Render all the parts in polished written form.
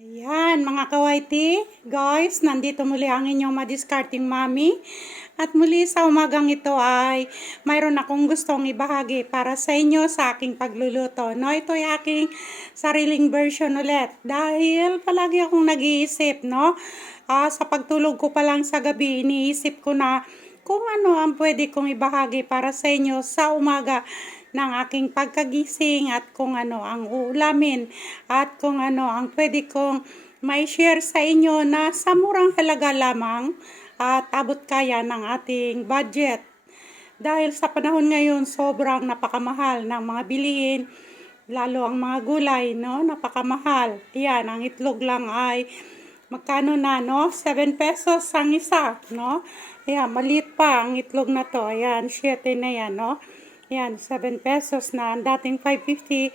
Ayan, mga kawaiti, guys, nandito muli ang inyong madiscarding mami. At muli sa umagang ito ay mayroon akong gustong ibahagi para sa inyo sa aking pagluluto. No, ito ay aking sariling version ulit. Dahil palagi akong nag-iisip, no? Sa pagtulog ko pa lang sa gabi, iniisip ko na kung ano ang pwede kong ibahagi para sa inyo sa umaga ng aking pagkagising at kung ano ang uulamin at kung ano ang pwede kong may share sa inyo na sa murang halaga lamang at abot kaya ng ating budget. Dahil sa panahon ngayon, sobrang napakamahal ng mga bilihin, lalo ang mga gulay, no? Napakamahal. Yan, ang itlog lang ay magkano na, no? 7 pesos ang isa, no? Ayan, maliit pa ang itlog na to. Ayan, 7 na yan, no? Yan, 7 pesos na ang dating 5.50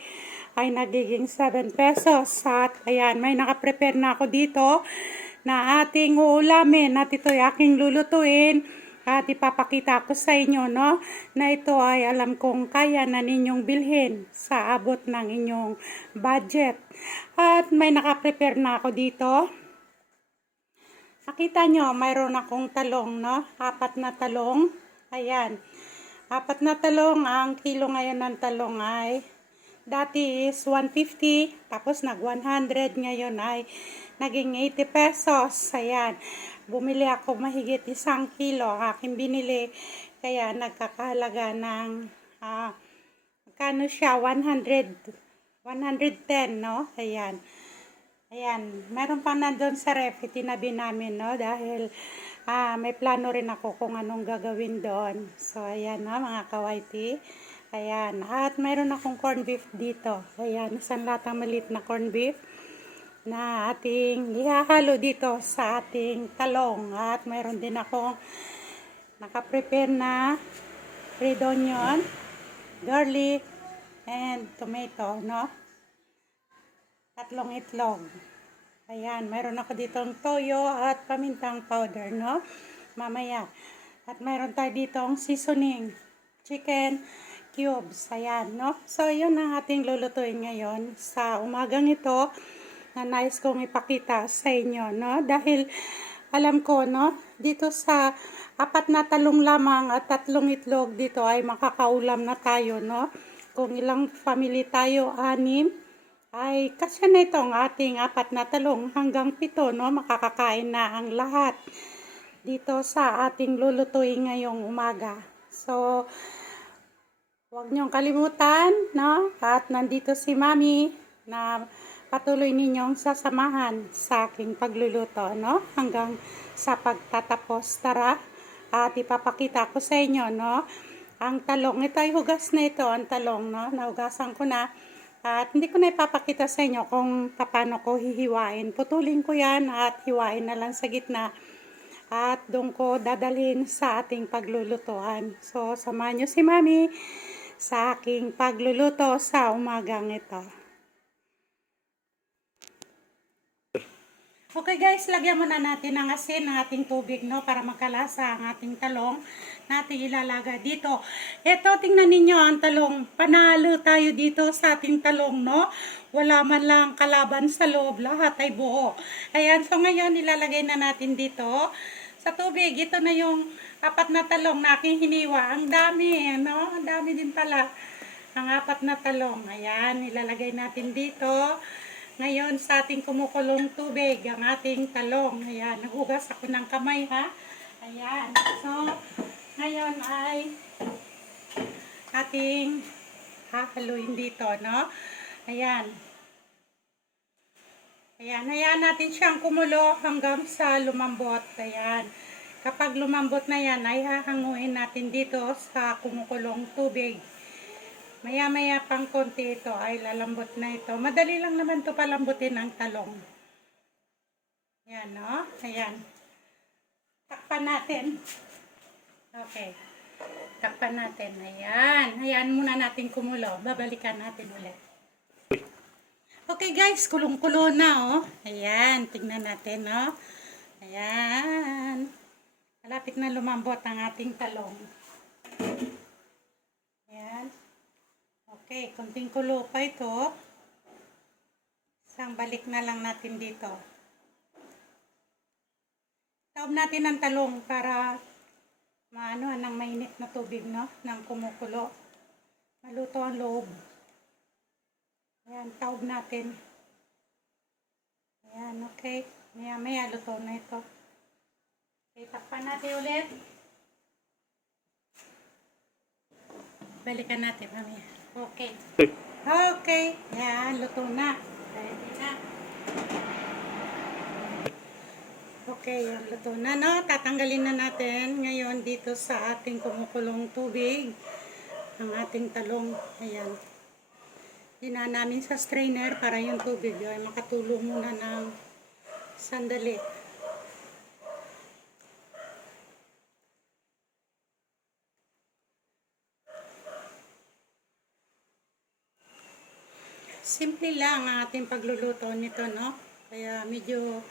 ay nagiging 7 pesos. At ayan, may nakaprepare na ako dito na ating uulamin at ito ay aking lulutuin at ipapakita ko sa inyo, no, na ito ay alam kong kaya na ninyong bilhin sa abot ng inyong budget. At may nakaprepare na ako dito. Nakita nyo, mayroon akong talong, no, 4 na talong. Ayan. 4 na talong, ang kilo ngayon ng talong ay dati is 150, tapos nag 100, ngayon ay naging 80 pesos. Ayan, bumili ako mahigit 1 kilo ang aking binili, kaya nagkakahalaga ng magkano siya, 110, no? Ayan. Ayan, meron pang nandun sa ref, itinabi namin, no, dahil may plano rin ako kung anong gagawin doon. So, ayan na, mga kawaiti. Ayan, at mayroon akong corn beef dito. Ayan, isang latang maliit na corn beef na ating ihahalo dito sa ating talong. At mayroon din akong nakaprepare na red onion, garlic, and tomato, no? 3 itlog. Ayan, mayroon ako ditong toyo at pamintang powder, no? Mamaya. At mayroon tayo ditong seasoning, chicken cubes. Ayan, no? So, yun ang ating lulutuin ngayon sa umagang ito na nais kong ipakita sa inyo, no? Dahil alam ko, no? Dito sa 4 na talong lamang at 3 itlog dito ay makakaulam na tayo, no? Kung ilang family tayo, 6, ay kasya na itong ating 4 na talong hanggang 7, no? Makakakain na ang lahat dito sa ating lulutuin ngayong umaga. So, huwag niyong kalimutan, no? At nandito si Mami na patuloy ninyong sasamahan sa aking pagluluto, no? Hanggang sa pagtatapos. Tara, at ipapakita ko sa inyo, no? Ang talong, ito ay hugas na ito, ang talong, no? Nahugasan ko na. At hindi ko na ipapakita sa inyo kung paano ko hihiwain. Putulin ko yan at hiwain na lang sa gitna. At doon ko dadalhin sa ating paglulutuan. So, samahan nyo si Mami sa aking pagluluto sa umagang ito. Okay guys, lagyan muna natin ng asin ng ating tubig, no, para magkalasa ang ating talong na ating ilalagay dito. Ito, tingnan ninyo ang talong. Panalo tayo dito sa ating talong, no? Wala man lang kalaban sa loob, lahat ay buo. Ayan, so ngayon ilalagay na natin dito sa tubig. Ito na yung 4 na talong na aking hiniwa. Ang dami, no? Ang dami din pala. Ang 4 na talong. Ayan, ilalagay natin dito. Ngayon, sa ating kumukulong tubig, ang ating talong. Ayan, naghugas ako ng kamay, ha? Ayan. So, ngayon ay ating hahaluin dito, no? Ayan. Ayan, hayaan natin siyang kumulo hanggang sa lumambot. Ayan. Kapag lumambot na yan, ay hahanguin natin dito sa kumukulong tubig. Maya-maya pang konti ito ay lalambot na ito. Madali lang naman ito palambutin ang talong. Ayan, no? Ayan. Takpan natin. Okay. Takpan natin. Ayan. Hayaan muna natin kumulo. Babalikan natin ulit. Okay guys, kulong-kulo na, oh. Ayan. Tingnan natin, no? Ayan. Malapit na lumambot ang ating talong. Ayan. Okay, konting kulo pa ito. Isang balik na lang natin dito. Taob natin ang talong para maano ng mainit na tubig, no? Nang kumukulo. Maluto ang loob. Ayan, taob natin. Ayan, okay. Maya-maya luto na ito. Okay, takpan natin ulit. Balikan natin mamaya. Okay. Okay. Ayan, luto na. Ready na. Okay, yan, luto na, no? Tatanggalin na natin ngayon dito sa ating kumukulong tubig ang ating talong. Ayan. Hina namin sa strainer para yung tubig ay makatulong muna ng sandali. Simple lang ang ating pagluluto nito, no? Kaya medyo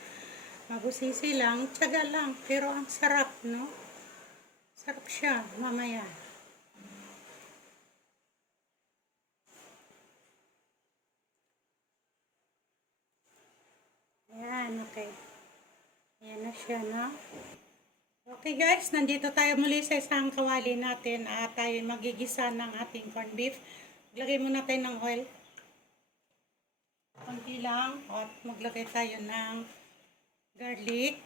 mabusisi lang, tiyaga lang, pero ang sarap, no? Sarap siya mamaya. Ayan, okay. Ayan na siya, no? Okay guys, nandito tayo muli sa isang kawali natin at tayo magigisa ng ating corned beef. Maglagay muna tayo ng oil. Konti lang at maglagay tayo ng garlic.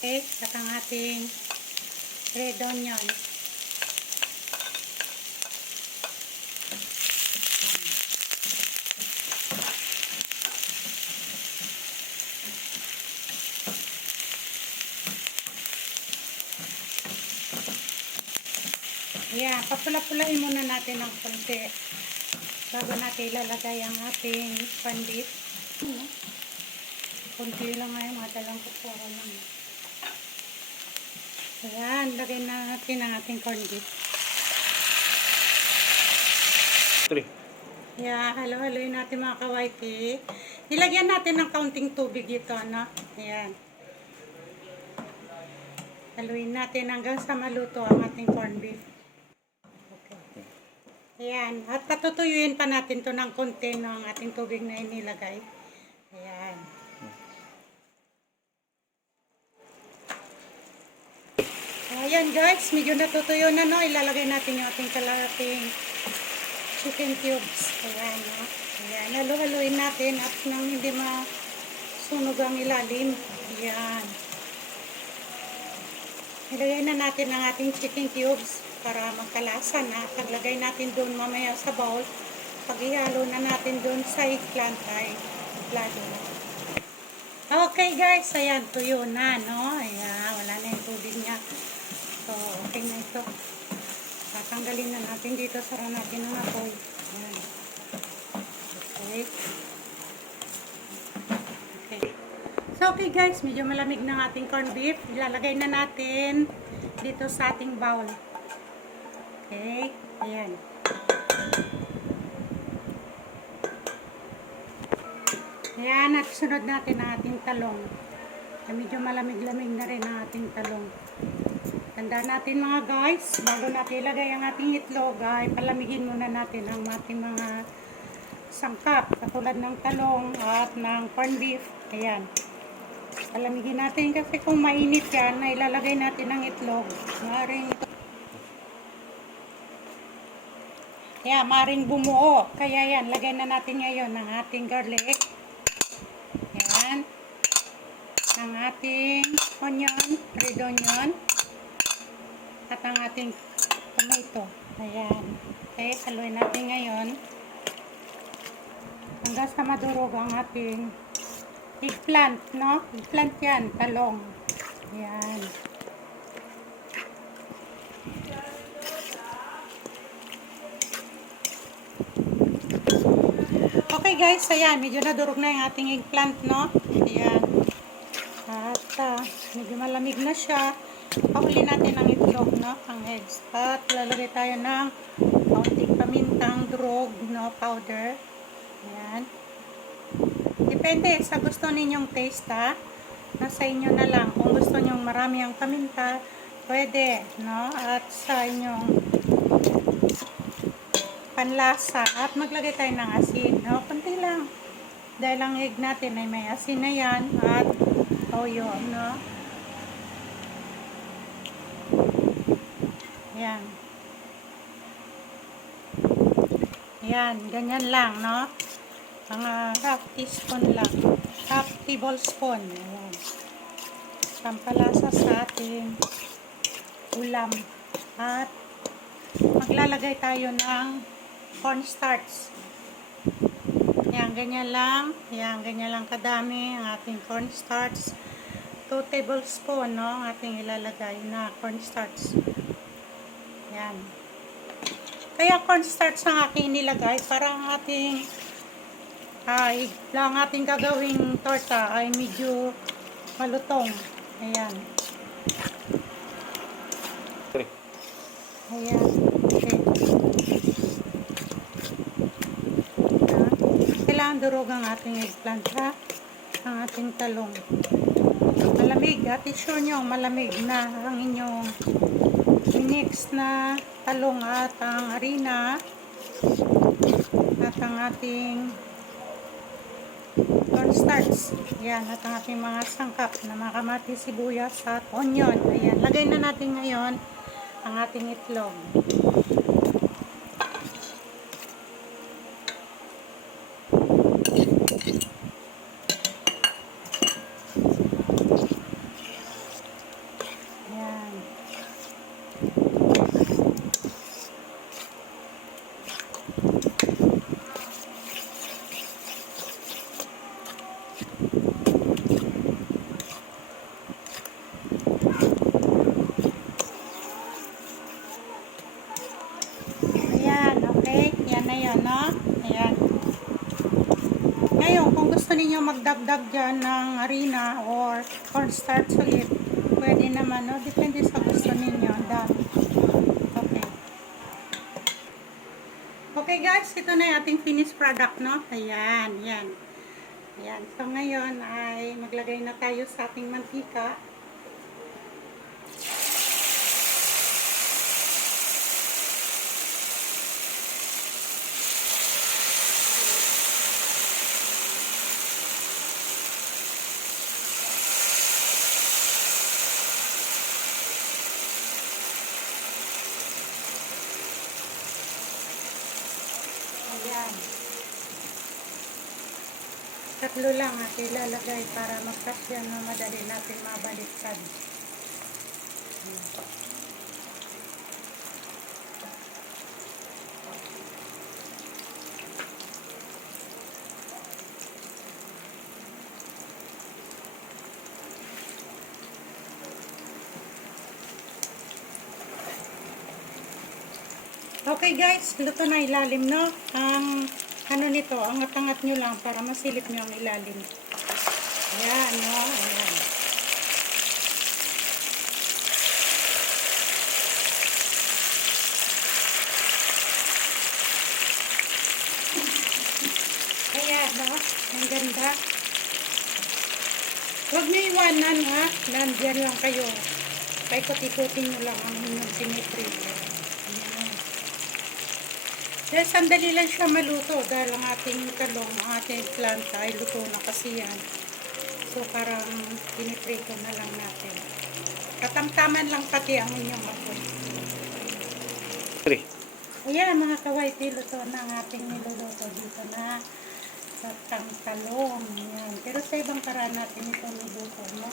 Okay, at ang ating red onion. Ayan, papula-pulain muna natin ng konti bago natin ilalagay ang ating corned beef. Konti lang ngayon, madalang kukuha lang. Ayan, lagay na natin ang ating corned beef. Yeah, halo-haloin natin mga kawaiti. Nilagyan natin ng kaunting tubig ito, no? Ayan. Haluin natin hanggang sa maluto ang ating corned beef. Okay. Ayan. At patutuyuin pa natin to ng konti ng ating tubig na inilagay. Ayan. Ayan guys, medyo natutuyo na, no? Ilalagay natin yung ating kalahating chicken cubes. Ayan, no? Ayan, halo-haloin natin at nang hindi masunog ang ilalim. Ayan. Ilagay na natin ang ating chicken cubes para magkalasa na. Paglagay natin doon mamaya sa bowl. Pag ihalo na natin doon sa eggplant ay lalo na. Okay guys, ayan, tuyo na, no? Ayan, wala na yung tubig niya. So, okay na ito. Tatanggalin na natin dito. Sara natin ang apoy. Ayan. Okay. Okay. So, okay guys, medyo malamig ng ating corned beef. Ilalagay na natin dito sa ating bowl. Okay. Ayan. Ayan, at sunod natin ang ating talong. Medyo malamig-lamig na rin ang ating talong. Tandaan natin mga guys, bago natin ilagay ang ating itlog, ay palamigin muna natin ang ating mga sangkap, katulad ng talong at ng corned beef. Ayan. Palamigin natin kasi kung mainit yan, na ilalagay natin ang itlog. Maring bumuo. Kaya yan, lagay na natin ngayon ang ating garlic. Ayan. Ang ating onion, red onion. At ang ating tomato. Ayan. Okay, haluin natin ngayon. Hanggang sa madurog ang ating eggplant, no? Eggplant yan, talong. Ayan. Okay guys, ayan. Medyo nadurog na yung ating eggplant, no? Ayan. At medyo malamig na siya. Pauli natin ang itlog, no? Ang eggs. At lalagay tayo ng kaunting pamintang durog, no? Powder. Ayan. Depende sa gusto ninyong taste, ha? Nasa inyo na lang. Kung gusto nyong marami ang paminta, pwede, no? At sa inyong panlasa at maglagay tayo ng asin, no? Kunti lang. Dahil ang egg natin ay may asin na yan at toyo, no? Yan. Yan, ganyan lang, no? Mga half teaspoon lang. Half tablespoon. Ayan. Pampalasa sa ating ulam. At maglalagay tayo ng cornstarch. Yan, ganyan lang. Yan, ganyan lang kadami ang ating cornstarch. 2 tablespoon, no? Ang ating ilalagay na cornstarch. Yan. Kaya cornstarch ang aking nilagay para ang ating ang ating gagawing torta ay medyo malutong. Ayan. Ayan. Okay. Kailangan durog ang ating eggplant, ha? Ang ating talong. Malamig. At i-sure nyo malamig na ang inyong mix na talong at ang harina at ang ating cornstarch. Yan, at ang ating mga sangkap na mga kamatis, sibuyas at onion. Ayan, lagay na natin ngayon ang ating itlog. Ayan. Yan na yan, no? Ayan. Ngayon, kung gusto niyo magdagdag dyan ng harina or cornstarch ulit, pwede naman, no? Depende sa gusto ninyo. Okay. Okay guys, ito na yung ating finished product, no? Ayan, yan. Ayan. So ngayon ay maglagay na tayo sa ating mantika. Ayan. Tatlo lang at ilalagay para magkasya na madali natin mabaliktad. Okay guys, luto na ilalim, no? Ang ano nito, angat-angat nyo lang para masilip nyo ang ilalim. Ayan, no? Ayan. Ayan, no? Ang ganda. Huwag nyo iwanan, ha? Nandiyan lang kayo. Paikot-ikutin nyo lang ang inyong sinipri. Dahil sandali lang siya maluto dahil ang ating talong, ang ating planta ay luto na kasi yan. So parang piniprito na lang natin. Katamtaman lang pati ang inyong apoy. Ayan mga kawaiti, luto na ang ating niluluto dito na sa talong. Ayan. Pero sa ibang paraan natin ito niluto, no?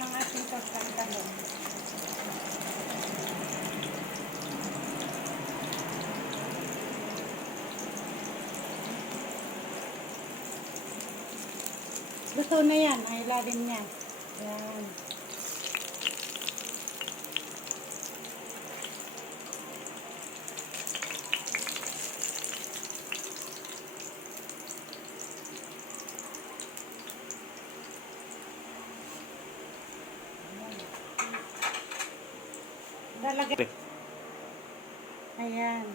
Ang ating talong. Luto na yan, ang ilalim niya. Yan. Lalagay. Ayan.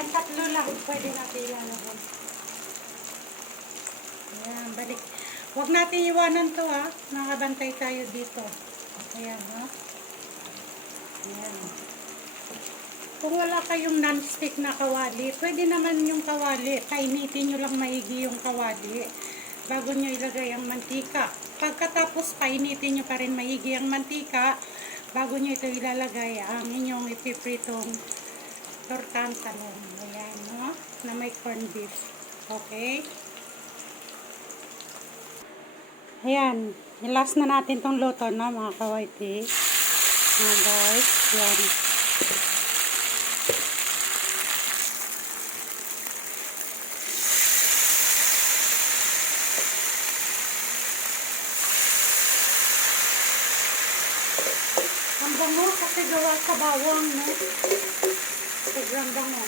Ayan, tatlo lang. Pwede natin ilalagay. Ayan, balik. Huwag natin iwanan to ha. Nakabantay tayo dito. Ayan ha. Ayan. Kung wala kayong non-stick na kawali, pwede naman yung kawali. Painitin nyo lang maigi yung kawali bago nyo ilagay ang mantika. Pagkatapos, painitin nyo pa rin maigi ang mantika bago nyo ito ilalagay ang inyong ipipritong tortang talong. Ayan, no? Na may corned beef. Okay? Ayan. Last na natin tong luto, no, mga kawaiti. Mga guys. Ayan. Ang bango kasi gawa sa bawang, no? Sobrang bango.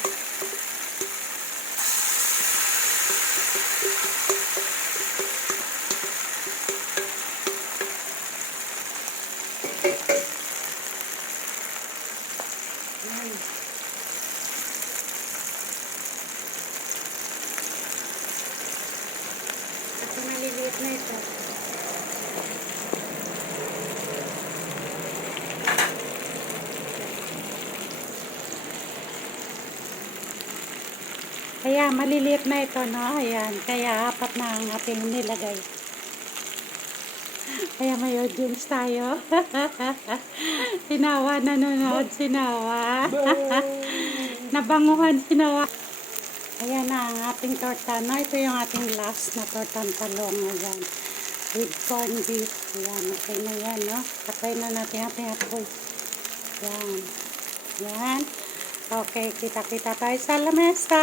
Ayan. Kasi maliliit na ito. Kaya maliliit na ito, no? Ayan. Kaya apat na ang ating nilagay. Kaya may audience tayo. Sinawa, nanonood, sinawa. Nabanguhan, sinawa. Ayan na ang ating torta, no? Ito yung ating last na tortang talong. Ayan. With corned beef. Ayan. Okay na yan, no? Patay na natin ating apoy. Ayan. Ayan. Okay, kita-kita tayo sa lamesa.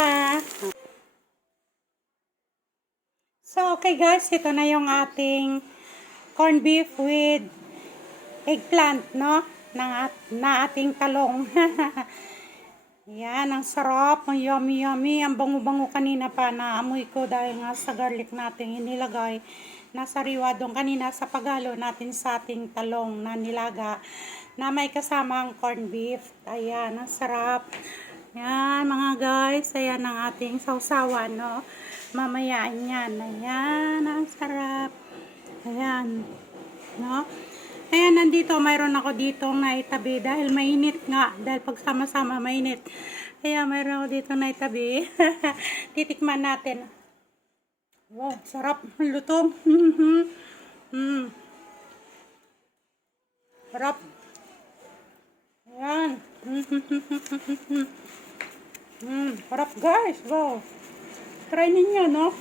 So, okay guys, ito na yung ating corned beef with eggplant, no? Na ating talong. Yan, ang sarap, ang yummy. Ang bango-bango kanina pa, naamoy ko dahil nga sa garlic natin inilagay. Nasariwa doon kanina sa paghalo natin sa ating talong na nilaga na may kasamang corned beef. Ayan, ang sarap. Ayan, mga guys. Ayan ang ating sausawan, no? Mamayaan yan. Ayan, ang sarap. Ayan, no? Ayan, nandito, mayroon ako dito na itabi dahil mainit nga. Dahil pagsama-sama mainit. Kaya mayroon ako dito na itabi. Titikman natin. Wow, sarap. Lutong. Sarap. Ayan. Sarap guys. Wow. Try ninyo, no?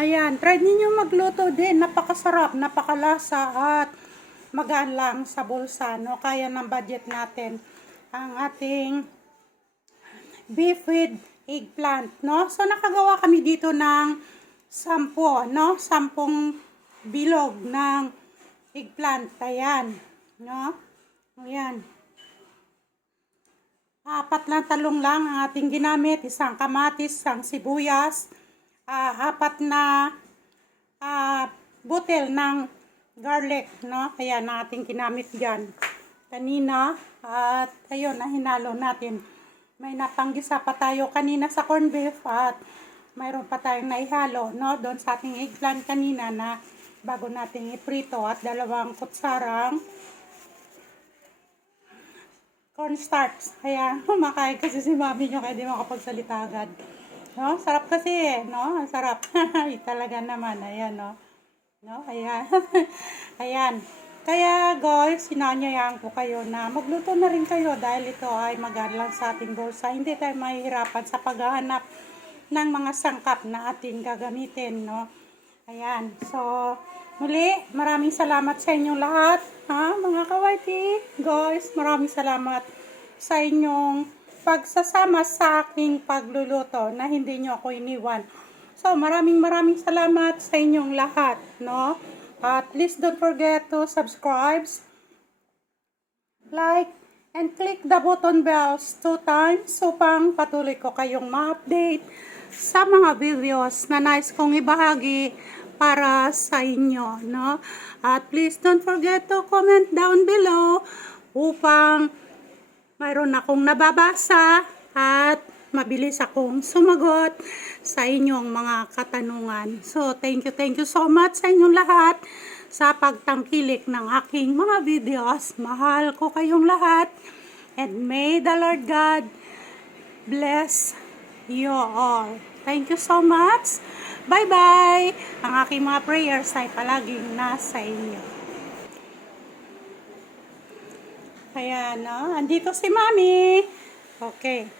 Ayan. Try ninyo magluto din. Napakasarap. Napakalasa. At magaan lang sa bulsa, no? Kaya ng budget natin. Ang ating beef with eggplant, no? So, nakagawa kami dito ng 10, no? 10 bilog ng eggplant. Ayan, no? Ayan. 4 na talong lang ang ating ginamit. 1 kamatis, 1 sibuyas, 4 na butil ng garlic, no? Ayan ang ating ginamit dyan kanina. At ayun, nahinalo natin. May napanggisa pa tayo kanina sa corned beef at mayroon pa tayong naihalo, no? Doon sa ating eggplant kanina na bago natin iprito at 2 kutsarang cornstarch. Kaya kumakain kasi si mami nyo kaya di makapagsalita agad. No? Sarap kasi, no? Sarap. Talaga naman. Ayan, no? No? Ayan. Ayan. Kaya guys, sinanyayahan ko kayo na magluto na rin kayo dahil ito ay magaan lang sa ating bulsa. Hindi tayo mahihirapan sa paghahanap ng mga sangkap na ating gagamitin, no? Ayan. So, muli, maraming salamat sa inyong lahat, ha, mga kawaiti. Guys, maraming salamat sa inyong pagsasama sa aking pagluluto na hindi nyo ako iniwan. So, maraming salamat sa inyong lahat, no? Please don't forget to subscribe, like, and click the button bells 2 times upang patuloy ko kayong ma-update sa mga videos na nais kong ibahagi para sa inyo, no? Please don't forget to comment down below upang mayroon akong nababasa at mabilis akong sumagot sa inyong mga katanungan. So, thank you so much sa inyong lahat sa pagtangkilik ng aking mga videos. Mahal ko kayong lahat. And may the Lord God bless you all. Thank you so much. Bye-bye. Ang aking mga prayers ay palaging nasa inyo. Ayan, no? Andito si Mami. Okay.